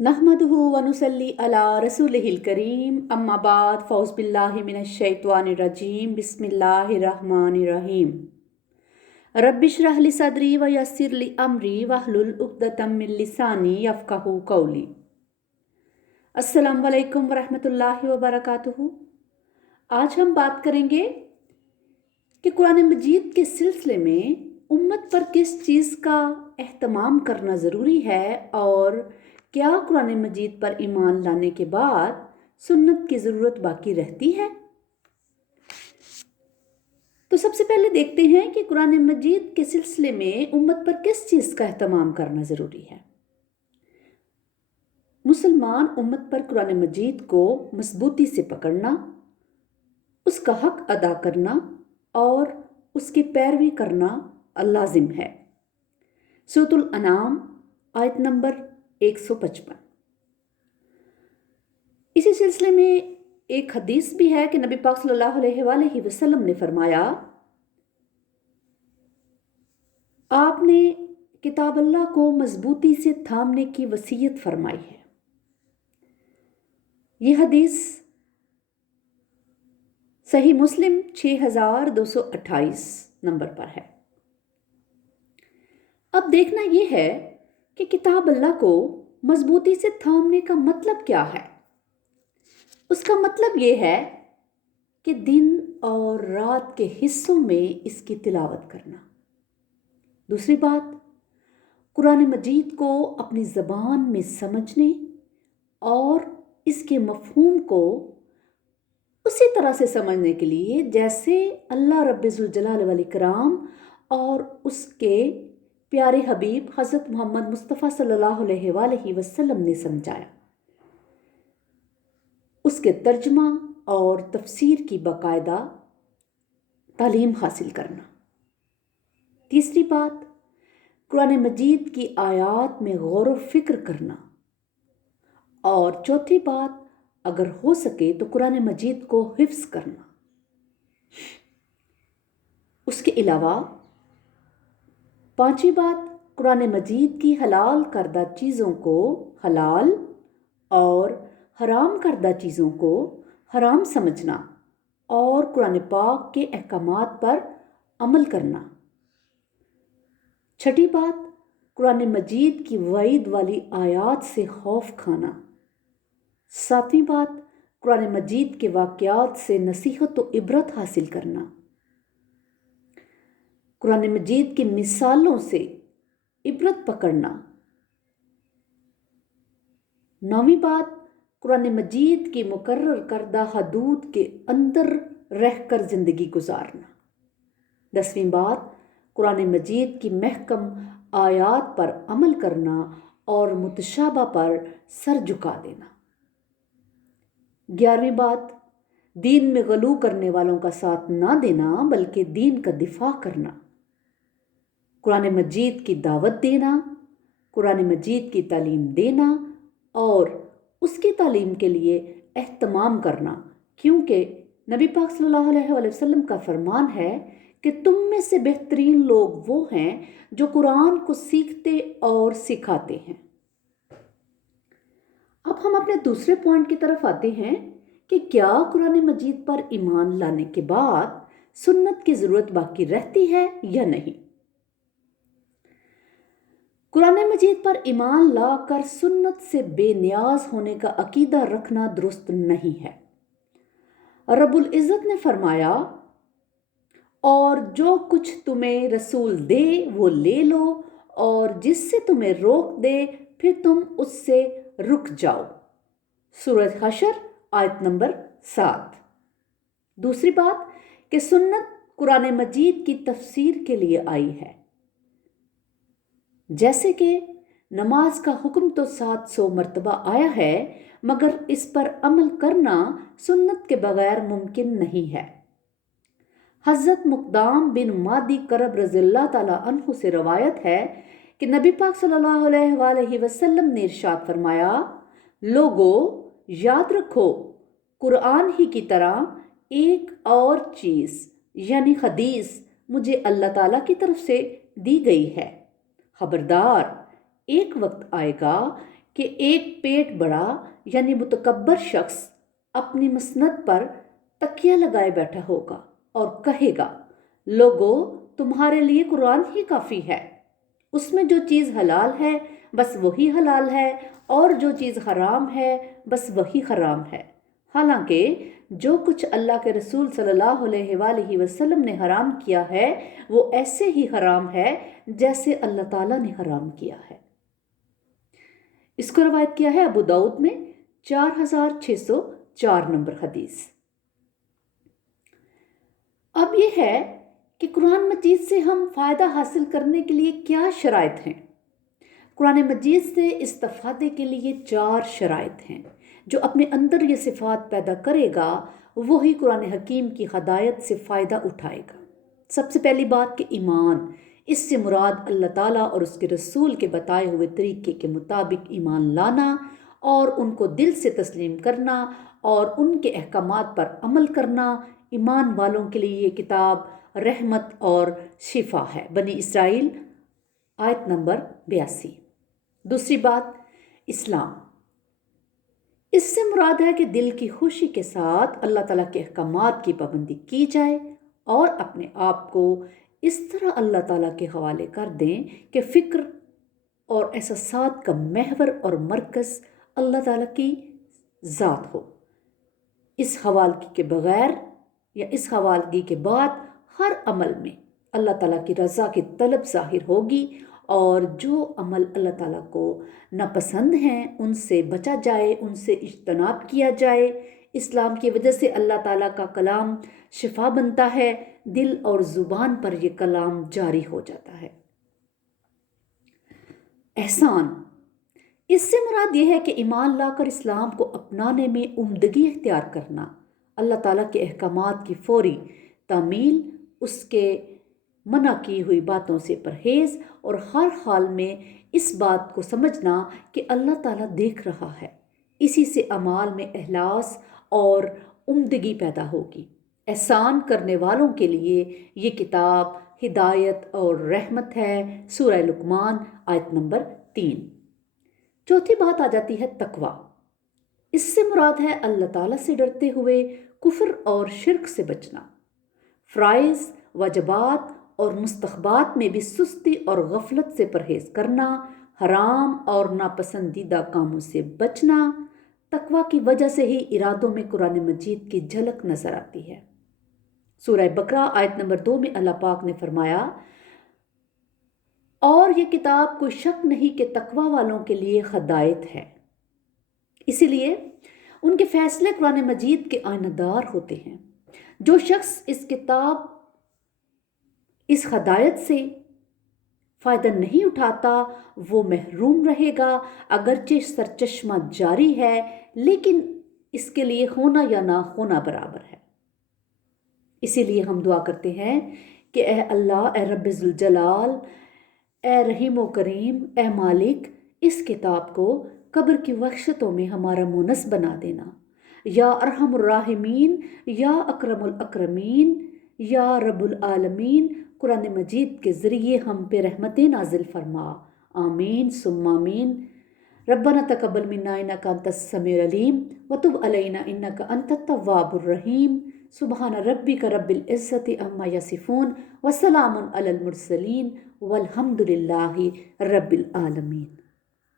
नहमदुहु व नुसल्ली अला रसूलिहिल करीम अम्मा बाद फ़ौज़ बिल्लाहि मिनश शैतानिर रजीम बिस्मिल्लाहिर रहमानिर रहीम रब्बिश्रह लिी सदरी व यस्सिर ली अमरी वहलुल उक़दतम मिन लिसानी यफ़क़हू क़ौली। अस्सलामु अलैकुम व रहमतुल्लाहि व बरकातुहू। आज हम बात करेंगे कि कुरान मजीद के सिलसिले में उम्मत पर किस चीज़ का एहतमाम करना ज़रूरी है और क्या कुरान मजीद पर ईमान लाने के बाद सुन्नत की ज़रूरत बाकी रहती है। तो सबसे पहले देखते हैं कि कुरान मजीद के सिलसिले में उम्मत पर किस चीज़ का एहतमाम करना ज़रूरी है। मुसलमान उम्मत पर कुरान मजीद को मजबूती से पकड़ना, उसका हक अदा करना और उसकी पैरवी करना लाजिम है। सूरतुल अनाम आयत नंबर 155। इसी सिलसिले में एक हदीस भी है कि नबी पाक सल्लल्लाहु अलैहि वसल्लम ने फरमाया, आपने किताब अल्लाह को मजबूती से थामने की वसीयत फरमाई है। यह हदीस सही मुस्लिम 6228 नंबर पर है। अब देखना यह है कि किताब अल्लाह को मजबूती से थामने का मतलब क्या है। उसका मतलब ये है कि दिन और रात के हिस्सों में इसकी तिलावत करना। दूसरी बात, कुरान मजीद को अपनी ज़बान में समझने और इसके मफ़हूम को उसी तरह से समझने के लिए जैसे अल्लाह रब्बुल जलाल वल इकराम और उसके प्यारे हबीब हज़रत मोहम्मद मुस्तफ़ा सल्लल्लाहु अलैहि वसल्लम ने समझाया, उसके तर्जमा और तफसीर की बाकायदा तालीम हासिल करना। तीसरी बात, कुरान मजीद की आयात में गौर व फिक्र करना। और चौथी बात, अगर हो सके तो कुरान मजीद को हिफ्ज़ करना। उसके अलावा पांचवी बात, कुरान मजीद की हलाल करदा चीज़ों को हलाल और हराम करदा चीज़ों को हराम समझना और कुरान पाक के अहकामात पर अमल करना। छठी बात, कुरान मजीद की वईद वाली आयात से खौफ खाना। सातवीं बात, कुरान मजीद के वाक़यात से नसीहत व इबरत हासिल करना। कुरान मजीद की मिसालों से इबरत पकड़ना। नौवीं बात, कुरान मजीद की मुकर्रर करदा हदूद के अंदर रहकर ज़िंदगी गुजारना। 10वीं बात, कुरान मजीद की महकम आयात पर अमल करना और मुतशाबा पर सर झुका देना। 11वीं बात, दीन में गलू करने वालों का साथ ना देना बल्कि दीन का दिफा करना। कुरान मजीद की दावत देना, कुरान मजीद की तालीम देना और उसकी तालीम के लिए एहतमाम करना, क्योंकि नबी पाक सल्लल्लाहु अलैहि वसल्लम का फरमान है कि तुम में से बेहतरीन लोग वो हैं जो कुरान को सीखते और सिखाते हैं। अब हम अपने दूसरे पॉइंट की तरफ आते हैं कि क्या कुरान मजीद पर ईमान लाने के बाद सुन्नत की ज़रूरत बाकी रहती है या नहीं। कुरान मजीद पर ईमान लाकर सुन्नत से बेनियाज होने का अकीदा रखना दुरुस्त नहीं है। रब्बुल इज़्ज़त ने फरमाया, और जो कुछ तुम्हें रसूल दे वो ले लो और जिससे तुम्हें रोक दे फिर तुम उससे रुक जाओ। सूरह हशर आयत नंबर 7। दूसरी बात कि सुन्नत कुरान मजीद की तफसीर के लिए आई है। जैसे कि नमाज का हुक्म तो 700 मरतबा आया है, मगर इस पर अमल करना सुन्नत के बगैर मुमकिन नहीं है। हज़रत मुक़दाम बिन मादी करब रज़ियल्लाहु ताला अन्हु से रवायत है कि नबी पाक सल्लल्लाहु अलैहि वसल्लम ने इरशाद फरमाया, लोगो याद रखो कुरान ही की तरह एक और चीज़ यानी हदीस मुझे अल्लाह ताला की तरफ से दी गई है। खबरदार, एक वक्त आएगा کہ ایک پیٹ بڑا یعنی متکبر شخص اپنی مسند پر تکیہ لگائے بیٹھا ہوگا اور کہے گا، لوگو تمہارے لیے قرآن ہی کافی ہے، اس میں جو چیز حلال ہے بس وہی حلال ہے اور جو چیز حرام ہے بس وہی حرام ہے۔ حالانکہ جو کچھ اللہ کے رسول صلی اللہ علیہ وآلہ وسلم نے حرام کیا ہے وہ ایسے ہی حرام ہے جیسے اللہ تعالیٰ نے حرام کیا ہے۔ اس کو روایت کیا ہے ابو داؤد میں 4604 نمبر حدیث۔ اب یہ ہے کہ قرآن مجید سے ہم فائدہ حاصل کرنے کے لیے کیا شرائط ہیں۔ قرآن مجید سے استفادے کے لیے 4 شرائط ہیں۔ جو اپنے اندر یہ صفات پیدا کرے گا وہی قرآن حکیم کی ہدایت سے فائدہ اٹھائے گا۔ سب سے پہلی بات کہ ایمان، اس سے مراد اللہ تعالیٰ اور اس کے رسول کے بتائے ہوئے طریقے کے مطابق ایمان لانا اور ان کو دل سے تسلیم کرنا اور ان کے احکامات پر عمل کرنا۔ ایمان والوں کے لیے یہ کتاب رحمت اور شفا ہے۔ بنی اسرائیل آیت نمبر 82۔ دوسری بات اسلام، اس سے مراد ہے کہ دل کی خوشی کے ساتھ اللہ تعالیٰ کے احکامات کی پابندی کی جائے اور اپنے آپ کو اس طرح اللہ تعالیٰ کے حوالے کر دیں کہ فکر اور احساسات کا محور اور مرکز اللہ تعالیٰ کی ذات ہو۔ اس حوالگی کے بغیر یا اس حوالگی کے بعد ہر عمل میں اللہ تعالیٰ کی رضا کی طلب ظاہر ہوگی اور جو عمل اللہ تعالیٰ کو ناپسند ہیں ان سے بچا جائے، ان سے اجتناب کیا جائے۔ اسلام کی وجہ سے اللہ تعالیٰ کا کلام شفا بنتا ہے، دل اور زبان پر یہ کلام جاری ہو جاتا ہے۔ احسان، اس سے مراد یہ ہے کہ ایمان لا کر اسلام کو اپنانے میں عمدگی اختیار کرنا، اللہ تعالیٰ کے احکامات کی فوری تعمیل، اس کے منع کی ہوئی باتوں سے پرہیز اور ہر حال میں اس بات کو سمجھنا کہ اللہ تعالیٰ دیکھ رہا ہے۔ اسی سے اعمال میں اخلاص اور عمدگی پیدا ہوگی۔ احسان کرنے والوں کے لیے یہ کتاب ہدایت اور رحمت ہے۔ سورہ لقمان آیت نمبر 3۔ چوتھی بات آ جاتی ہے تقویٰ۔ اس سے مراد ہے اللہ تعالیٰ سے ڈرتے ہوئے کفر اور شرک سے بچنا، فرائض، واجبات اور مستحبات میں بھی سستی اور غفلت سے پرہیز کرنا، حرام اور ناپسندیدہ کاموں سے بچنا۔ تقویٰ کی وجہ سے ہی ارادوں میں قرآن مجید کی جھلک نظر آتی ہے۔ سورہ بقرہ آیت نمبر 2 میں اللہ پاک نے فرمایا، اور یہ کتاب کوئی شک نہیں کہ تقویٰ والوں کے لیے ہدایت ہے۔ اسی لیے ان کے فیصلے قرآن مجید کے آئینہ دار ہوتے ہیں۔ جو شخص اس ہدایت سے فائدہ نہیں اٹھاتا وہ محروم رہے گا، اگرچہ سرچشمہ جاری ہے لیکن اس کے لیے ہونا یا نہ ہونا برابر ہے۔ اسی لیے ہم دعا کرتے ہیں کہ اے اللہ، اے رب ذوالجلال، اے رحیم و کریم، اے مالک، اس کتاب کو قبر کی وحشتوں میں ہمارا مونس بنا دینا۔ یا ارحم الراحمین، یا اکرم الاکرمین، یا رب العالمین، قرآن مجید کے ذریعے ہم پہ رحمتیں نازل فرما، آمین ثم آمین۔ ربنا تقبل منا انک انت السمیع العلیم وتب علینا انک انت التواب الرحیم۔ سبحان ربک رب العزت عما یصفون وسلام علی المرسلین والحمد للہ رب العالمین۔